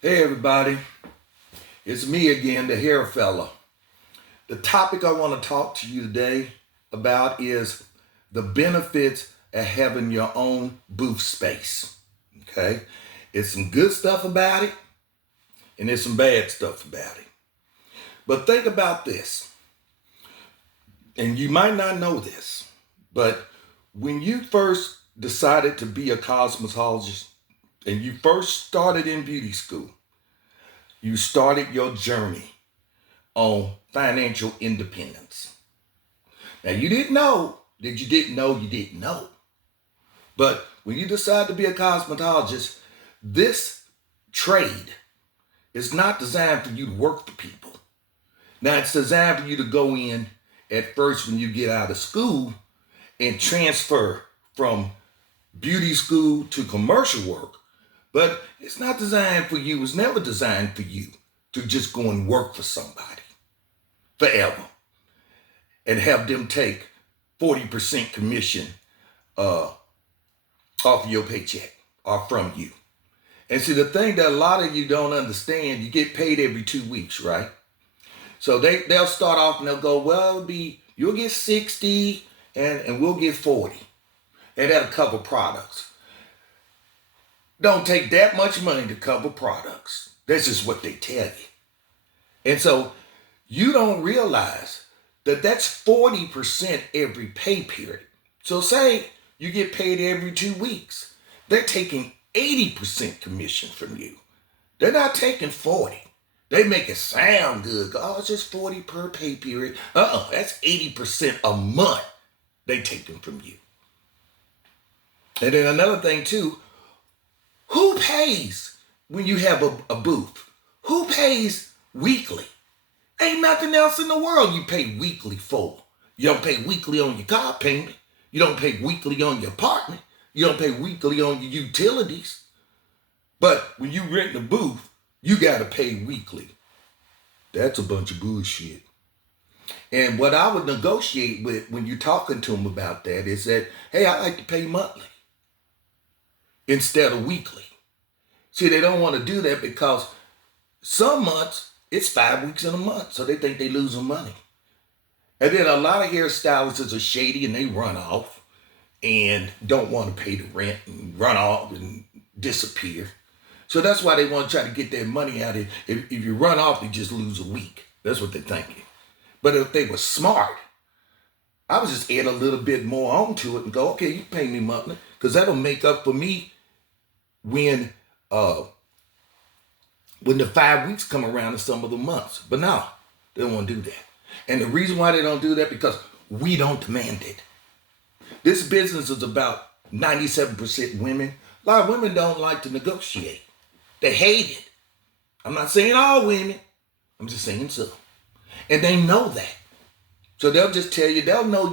Hey everybody, it's me again, the hair fella. The topic I want to talk to you today about is the benefits of having your own booth space. Okay? It's some good stuff about it, and there's some bad stuff about it. But think about this, and you might not know this, but when you first decided to be a cosmetologist and you first started in beauty school, you started your journey on financial independence. Now, you didn't know that you didn't know you didn't know. But when you decide to be a cosmetologist, this trade is not designed for you to work for people. Now, it's designed for you to go in at first when you get out of school and transfer from beauty school to commercial work. But it's not designed for you, it's never designed for you to just go and work for somebody forever and have them take 40% commission uh, off of your paycheck or from you. And see, the thing that a lot of you don't understand, you get paid every 2 weeks, right? So they'll start off and they'll go, well, you'll get 60 and we'll get 40. And that'll cover products. Don't take that much money to cover products. That's just what they tell you. And so you don't realize that that's 40% every pay period. So say you get paid every 2 weeks. They're taking 80% commission from you. They're not taking 40. They make it sound good. Oh, it's just 40 per pay period. That's 80% a month they taking from you. And then another thing too, who pays when you have a booth? Who pays weekly? Ain't nothing else in the world you pay weekly for. You don't pay weekly on your car payment. You don't pay weekly on your apartment. You don't pay weekly on your utilities. But when you rent a booth, you got to pay weekly. That's a bunch of bullshit. And what I would negotiate with when you're talking to them about that is that, hey, I like to pay monthly instead of weekly. See, they don't want to do that because some months it's 5 weeks in a month, so they think they losing money. And then a lot of hairstylists are shady and they run off and don't want to pay the rent and run off and disappear. So that's why they want to try to get their money out of it. If you run off, you just lose a week. That's what they're thinking. But if they were smart, I would just add a little bit more onto it and go, okay, you pay me monthly, because that'll make up for me when the 5 weeks come around in some of the months. But no, they don't want to do that. And the reason why they don't do that, because we don't demand it. This business is about 97% women. A lot of women don't like to negotiate. They hate it. I'm not saying all women. I'm just saying some. And they know that. So they'll just tell you, they'll know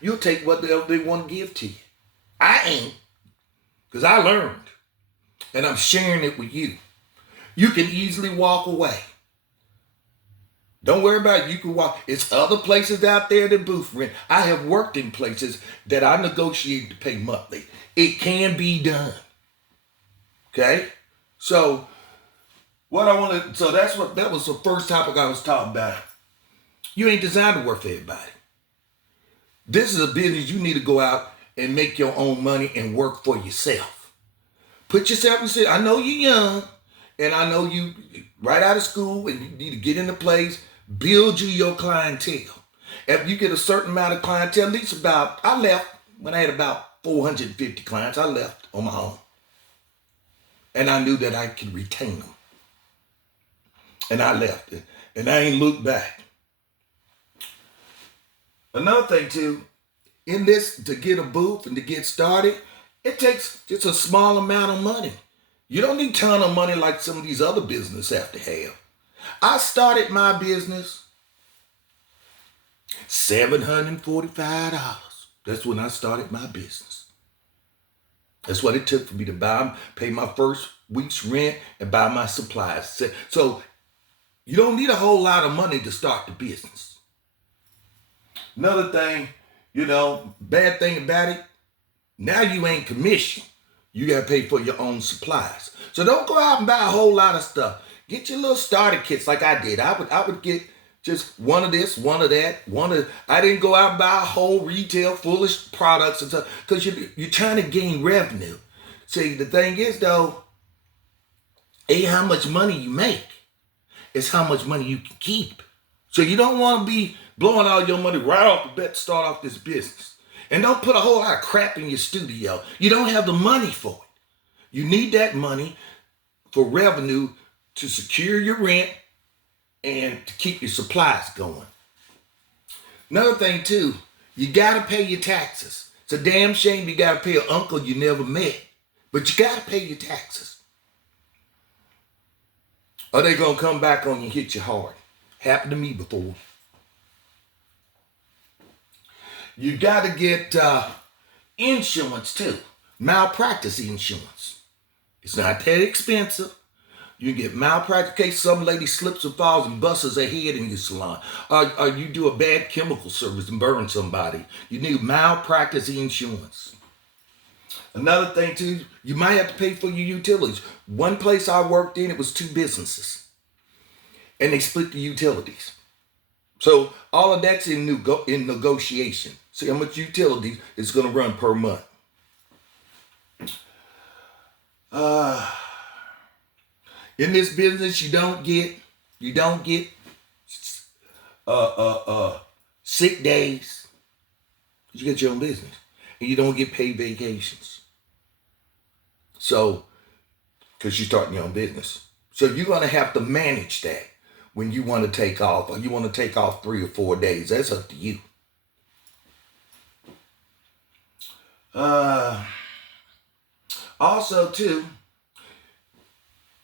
you'll take whatever they want to give to you. I ain't. Because I learned. And I'm sharing it with you. You can easily walk away. Don't worry about it. You can walk. It's other places out there that booth rent. I have worked in places that I negotiated to pay monthly. It can be done. Okay? So that was the first topic I was talking about. You ain't designed to work for everybody. This is a business you need to go out and make your own money and work for yourself. Put yourself in the I know you're young, and I know you right out of school, and you need to get into place, build you your clientele. If you get a certain amount of clientele, at least I left when I had about 450 clients, I left on my own. And I knew that I could retain them. And I left it. And I ain't looked back. Another thing too, in this, to get a booth and to get started, it takes just a small amount of money. You don't need a ton of money like some of these other businesses have to have. I started my business $745. That's when I started my business. That's what it took for me to pay my first week's rent and buy my supplies. So you don't need a whole lot of money to start the business. Another thing, bad thing about it, now you ain't commissioned. You got to pay for your own supplies. So don't go out and buy a whole lot of stuff. Get your little starter kits like I did. I would get just one of this, one of that, I didn't go out and buy a whole retail full of products and stuff because you're trying to gain revenue. See, the thing is though, ain't how much money you make. It's how much money you can keep. So you don't want to be blowing all your money right off the bat to start off this business. And don't put a whole lot of crap in your studio. You don't have the money for it. You need that money for revenue to secure your rent and to keep your supplies going. Another thing too, you gotta pay your taxes. It's a damn shame you gotta pay an uncle you never met, but you gotta pay your taxes. Or they gonna come back on you and hit you hard. Happened to me before. You gotta get insurance too, malpractice insurance. It's not that expensive. You get malpractice case, some lady slips and falls and busts her head in your salon. Or you do a bad chemical service and burn somebody. You need malpractice insurance. Another thing too, you might have to pay for your utilities. One place I worked in, it was 2 businesses. And they split the utilities. So all of that's in negotiation. See how much utilities it's gonna run per month. In this business, you don't get sick days. You get your own business, and you don't get paid vacations. So, because you're starting your own business, so you're gonna have to manage that when you want to take off, or you want to take off 3 or 4 days. That's up to you. Also, too.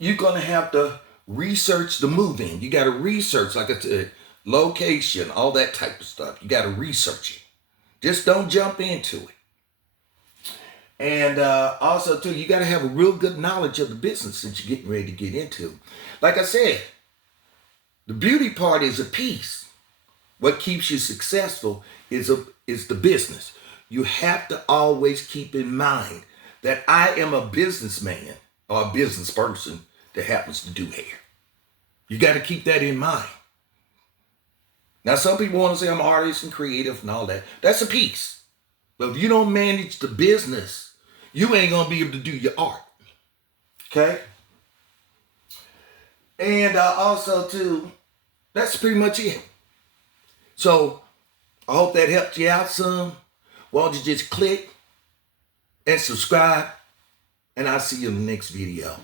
You're going to have to research the move-in. You got to research, like I said, location, all that type of stuff. You got to research it. Just don't jump into it. And also, too, you got to have a real good knowledge of the business that you're getting ready to get into. Like I said, the beauty part is a piece. What keeps you successful is the business. You have to always keep in mind that I am a businessman or a business person that happens to do hair. You got to keep that in mind. Now, some people want to say I'm an artist and creative and all that. That's a piece. But if you don't manage the business, you ain't going to be able to do your art. Okay? And also, too, that's pretty much it. So, I hope that helped you out some. Why don't you just click and subscribe, and I'll see you in the next video.